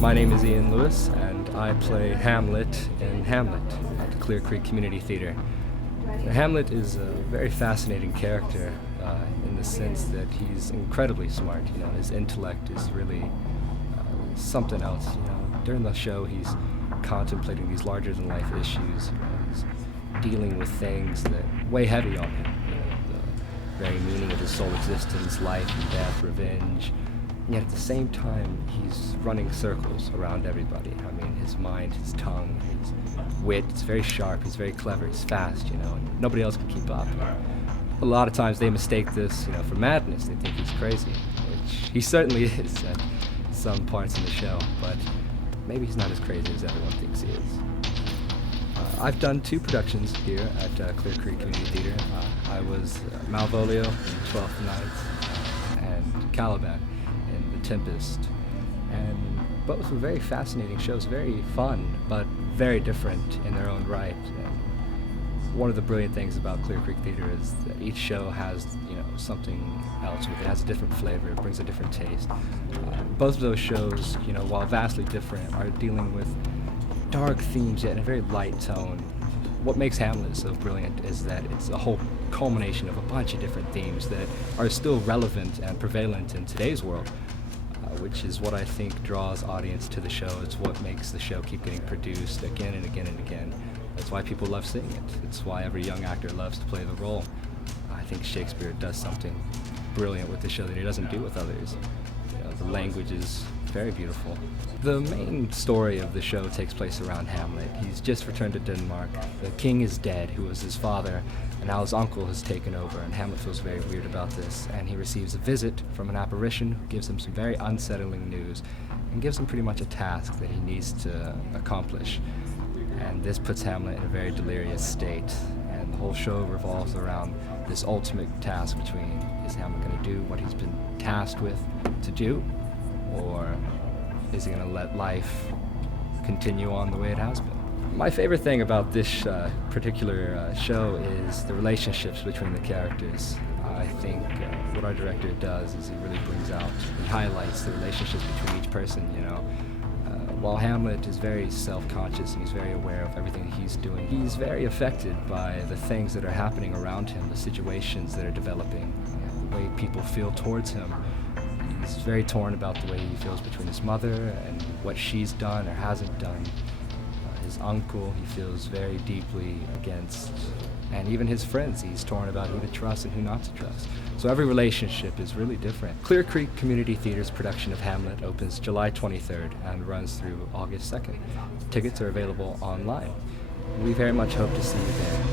My name is Ian Lewis, and I play Hamlet in Hamlet at Clear Creek Community Theater. Hamlet is a very fascinating character in the sense that he's incredibly smart. You know, his intellect is really something else. You know, during the show, he's contemplating these larger-than-life issues. You know, he's dealing with things that weigh heavy on him. You know, the very meaning of his soul existence, life and death, revenge. And yet at the same time, he's running circles around everybody. I mean, his mind, his tongue, his wit, it's very sharp, he's very clever, he's fast, you know, and nobody else can keep up. A lot of times they mistake this, you know, for madness. They think he's crazy, which he certainly is at some parts in the show, but maybe he's not as crazy as everyone thinks he is. I've done 2 productions here at Clear Creek Community Theater. I was Malvolio in Twelfth Night and Caliban in The Tempest, and both were very fascinating shows, very fun, but very different in their own right. And one of the brilliant things about Clear Creek Theater is that each show has, you know, something else with it. It has a different flavor, it brings a different taste. Both of those shows, you know, while vastly different, are dealing with dark themes yet in a very light tone. What makes Hamlet so brilliant is that it's a whole culmination of a bunch of different themes that are still relevant and prevalent in today's world, which is what I think draws audience to the show. It's what makes the show keep getting produced again and again and again. That's why people love seeing it. It's why every young actor loves to play the role. I think Shakespeare does something brilliant with the show that he doesn't do with others. You know, the language is very beautiful. The main story of the show takes place around Hamlet. He's just returned to Denmark. The king is dead, who was his father, and now his uncle has taken over, and Hamlet feels very weird about this, and he receives a visit from an apparition who gives him some very unsettling news and gives him pretty much a task that he needs to accomplish. And this puts Hamlet in a very delirious state, and the whole show revolves around this ultimate task between, is Hamlet going to do what he's been tasked with to do, or is he going to let life continue on the way it has been? My favorite thing about this particular show is the relationships between the characters. I think what our director does is he really brings out and highlights the relationships between each person, you know. While Hamlet is very self-conscious and he's very aware of everything he's doing, he's very affected by the things that are happening around him, the situations that are developing, the way people feel towards him. He's very torn about the way he feels between his mother and what she's done or hasn't done. His uncle, he feels very deeply against, and even his friends, he's torn about who to trust and who not to trust. So every relationship is really different. Clear Creek Community Theater's production of Hamlet opens July 23rd and runs through August 2nd. Tickets are available online. We very much hope to see you there.